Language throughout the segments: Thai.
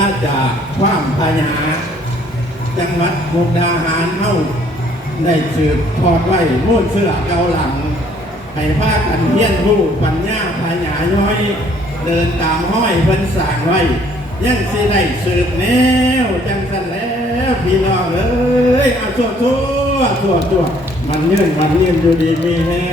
มาจากความพญาจังหวัดมุกดาหารเฮาได้สืบทอดไว้มุ่นเสื้อเกาหลังให้พากันเฮียนรู้ปัญญาพญาย้อย เดินตามห้อยเพิ่นสางไว้ ยังสิได้สืบแนวจังสันแล้วพี่น้องเอ้ยเอาทั่วทั่วทั่วทั่วมันยืนมันยืนอยู่ดีมีแน่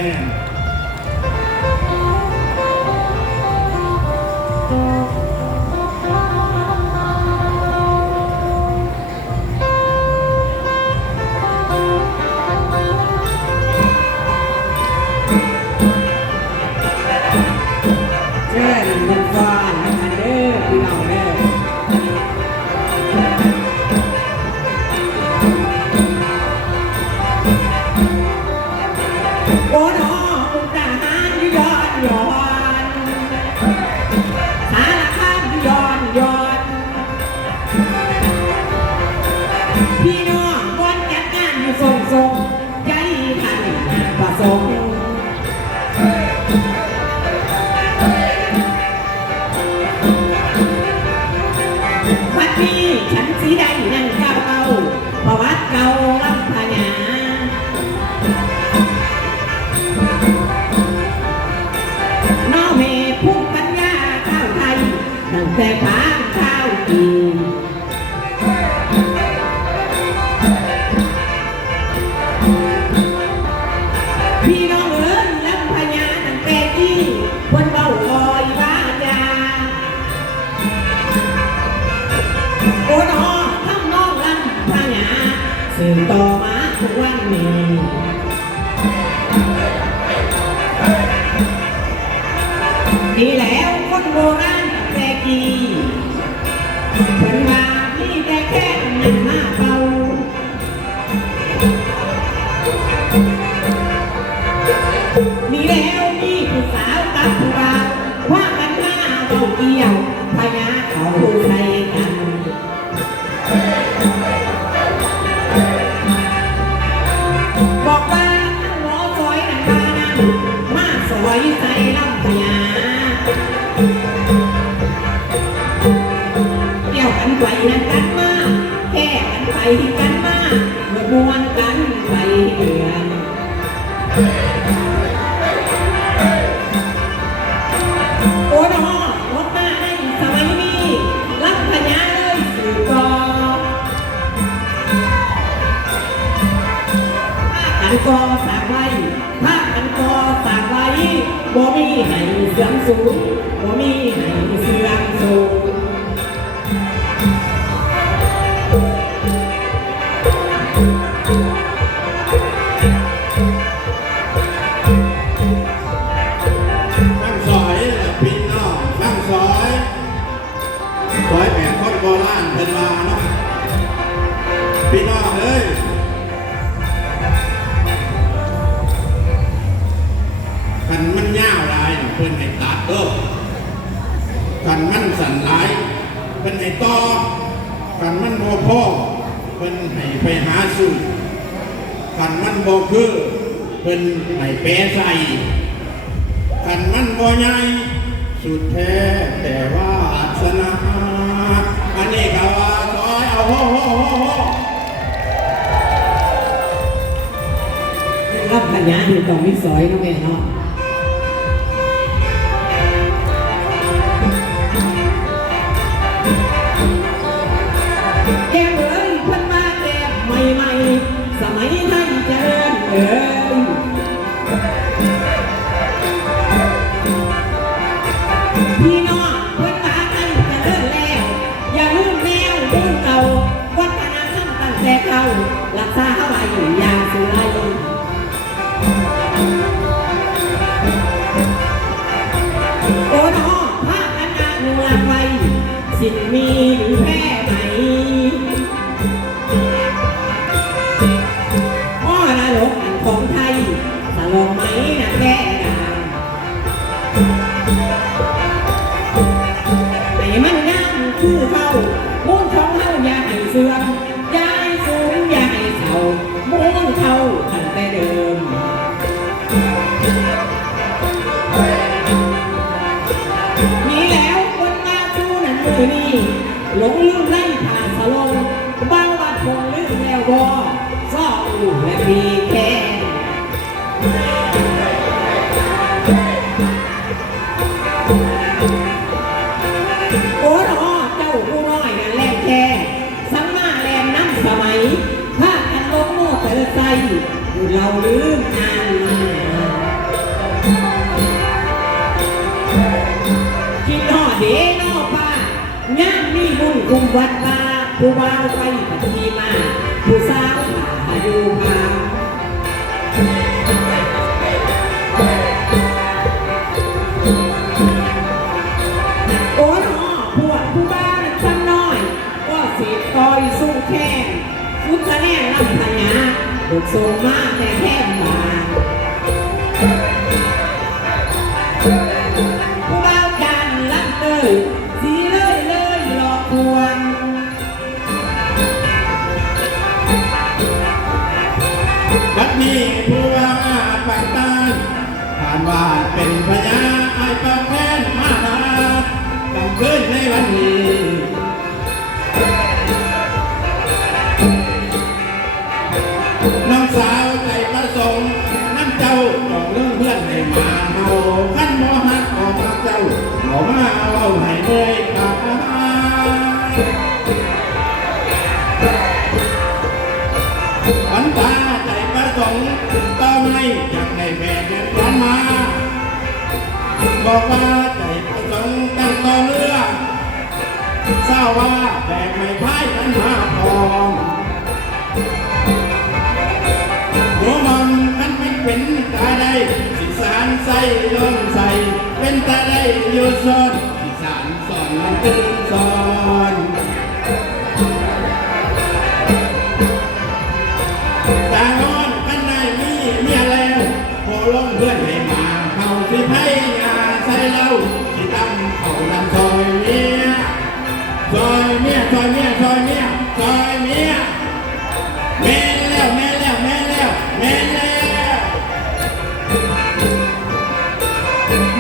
อ แต่พางข้าวกีพี่น้องเอ๋ยลำพญาตั้งแต่ที่คนเบาลอยว่าจาโอนอทำนองลำพญาสืบต่อมาทุกวันนี้ดีแล้วคนโบราณ แต่กี้เพิ่นว่ามีแต่แค่นั่นมาเก่ามีแล้วมีผู้สาวตับผู้บ่าวว่ากันมาเบาเกี่ยวพญาเขาใส่กัน นั้นกันมาแค่กันไปกันมาเมื่อมวนกันไปเดือนโอ้น้อรถมาในสมัยนี้ลำพญาเลยสื่อก่อกันกอสากไว้ถ้ากันกอสากไว้บ่มีให้เสื่อมสูงบ่มีให้เสื่อมสูง คันมันบ่อเพิ่นให้ไปหาสูตรคันมันบ่คือเพิ่นให้แปรใส่ขันมันบ่ใหญ่สุดแท้แต่ว่าอัศนะอันนี้ก็ว่าซอยเอาโหโหโหโหรับปัญญาอยู่ตรงนี้สอยนะแม่เนาะ ริ สล ผู้บ่าวไปปฏิมาผู้สาวอายุพาโอ้หนอพวกผู้บ้านชั้นน้อย ก็เสิคอยสู้แค่ฟุตแน่ลำพญาบุกโซมากแต่แค่บานผู้บ้านกันลังเตยสีเลยเลยหลอกลวงานว่าเป็นพญาไอ้ปากแทนมาลากำคืนในวันนี้น้องสาวใจประสงค์น้ำเจ้าจองเรื่องเพื่อนให้มาเมาขั้นบ่ฮักออกมาเจ้าบอมาเอาให้เมื่อย บอกว่าใจประสงค์ตั้งต่อเรือเศร้าว่าแบกไม่พ่ายกันมาพอมหัวมันมันไม่เป็นตาได้สิสารใส่ลงใส่เป็นตาได้อยู่ซ้อนสิสารสอนมันตึงสอน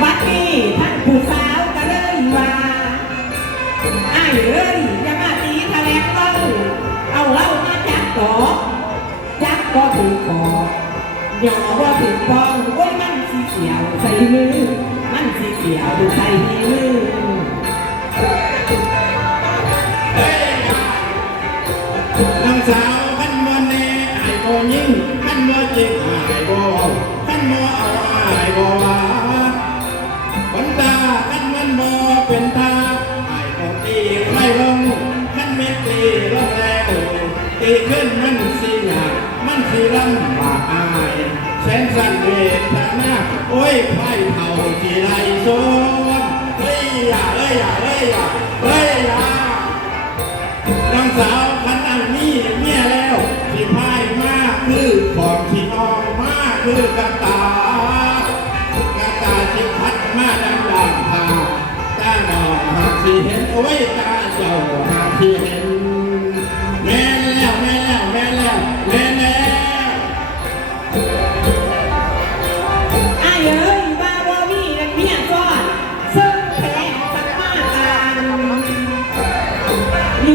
บัดนี้ท่านผู้สาวก็เลยว่าอ้เอ้ยอย่ามาตีทะเลงเล่าเอาเล่ามาจับต่อจับก็ถือคอหย่อว่าถือปองโอ้ยมันสีเขียวใส่มือมันสีเขียวใส่มือน้องสาวขันบ่แน่ไอ้บ่ยิงขันบ่จริงไอ้บ่เอาขันบ่เอาไอ้บ่ว่า ลำบาอายแสนสั่นเวทนาโอ้ยไผ่เผาสิไรโซนเฮ้ยอย่าเอ้ยอย่าเอ้ยอย่าเอ้ยอย่าน้องสาวคันอันนี้เมียแล้วที่พายมากคือของที่น้องมากคือกระตากระตาที่พัดมาดำดำพาตาน้องหากที่เห็นโอ้ยตาเจ้าหากที่เห็น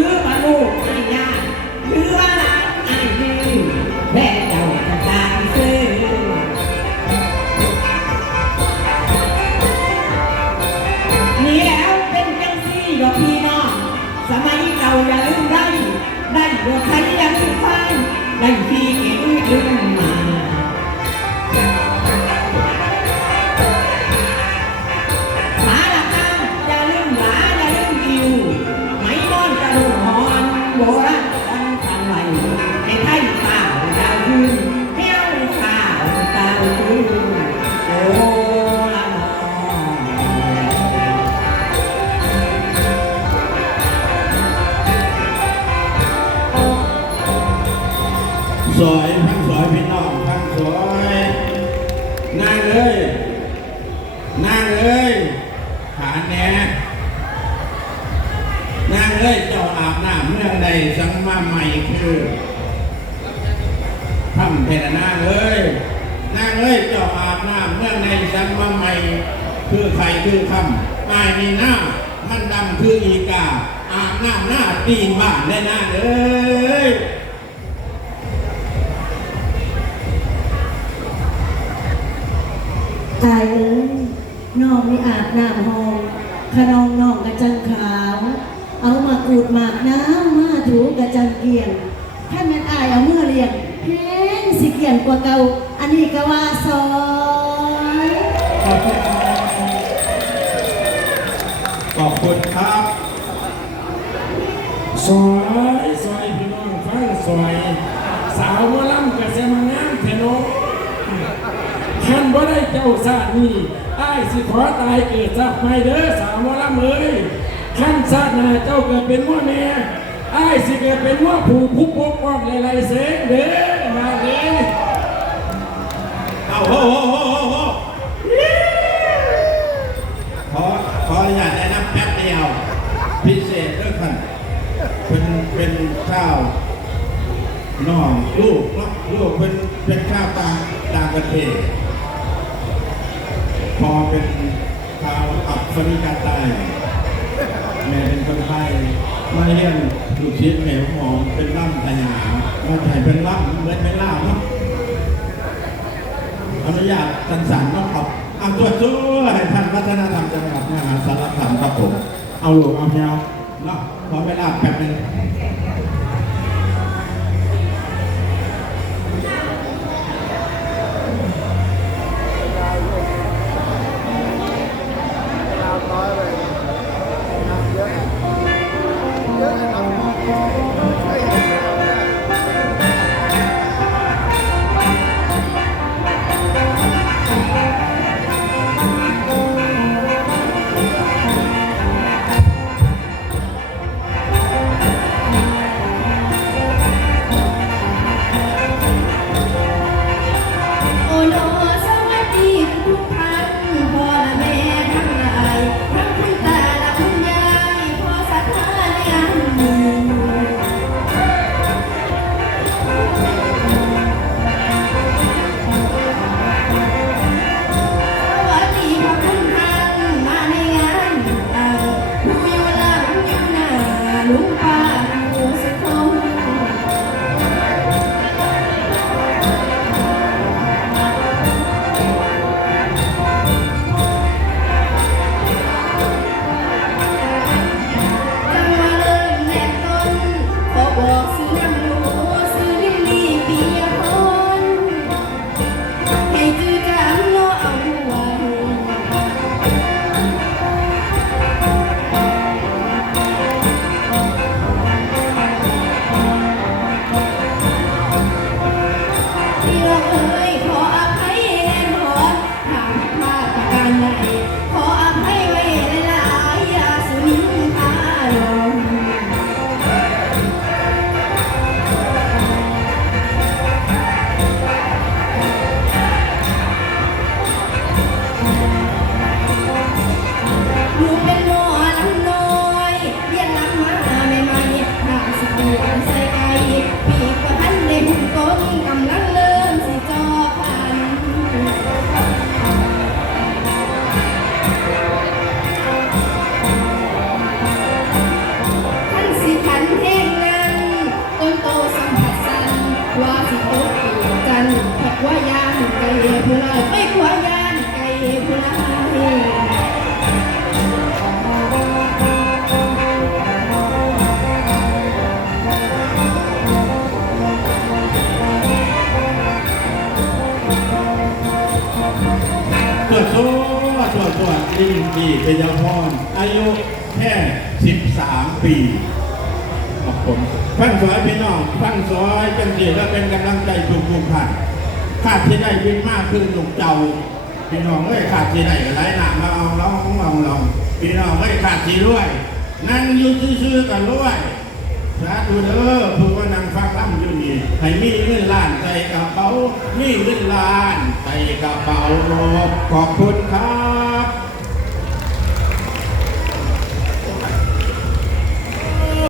หรือมาลูกอ้ายาหรือว่าหลานอ้ายยืนแพ้ ขาแน่นางเอ้ยเจ้าอาบน้ำเมื่อใดสังมาใหม่คือทำเพลนางเอ้ยนางเอ้ยเจ้าอาบน้ำเมื่อใดสังมาใหม่คือใครคือคำอายนี่หน้ามันดำคืออีกา อาบน้ำหน้าตีนบ้านได้นะเอ้ยตายเอ้ย น้องไม่อาบน้ำหองขนองน้องกระจังขาว เอามากูดหมากน้ำมาถูกระจังเกียนถ้าแม่นอายเอาเมื่อเรียงเพลงสิเกียนกว่าเก่า อันนี้ก็ว่าซอยขอบคุณครับซอยซอยพี่น้องฟังซอย สาวหมอลำกับเสมางามเทโนท่านบ่ได้เจ้าชาตินี้อ้ายสิขอตายเกิดจากไม่เด้อสาวหมอลำเอ้ยท่านชาติหน้าเจ้าเกิดเป็นว่าแม่อ้สิเกิดเป็นว่าผู้ผู้ปกป้องหลายๆเสงเด้อมาเลยเอาโหโหโหโหโหขอขออนุญาตแนะนำแป๊บเดียว พิเศษด้วยกันเป็นเป็นข้าวน้องลูกลูกเป็นเป็นข้าวต่างต่างประเทศ พอเป็นชาวอับฟริกาใต้แม่เป็นคนไทยมาเรียนลูกชิ้นแมวหอมเป็นล่ำพญามาถ่ายเป็นล่ำเหมือนเป็นล่ำเนาะอนุญาตสันสันต้องขอบอาตัวช่วยให้ท่านวัฒนธรรมจังหวัดมหาสารคามครับผมเอาหลวงเอาเงาเนาะขอเวลาแป๊บนึง ไก่ผู้ลายตัวตัวตัวลิงดีเป็นยาพรอายุแค่ 13 ปีขอบผมฟังสอยพี่น้องฟังสอยจังสีแล้วเป็นกำลังใจทุกทุกท่านขาดที่ได้บินมากขึ้นหนุกเจ้า พี่น้องเอ้ยขาดที่ไหนก็ไหลหนามาเอาลองลองลองพี่น้องเอ้ยขาดที่ด้วย นั่งอยู่ซื่อๆกันด้วยสาธุเด้อผู้ว่านั่งฟังล่ำอยู่นี่ให้มีเงินล้านใส่กระเป๋ามีเงินล้านใส่กระเป๋าขอบคุณครับ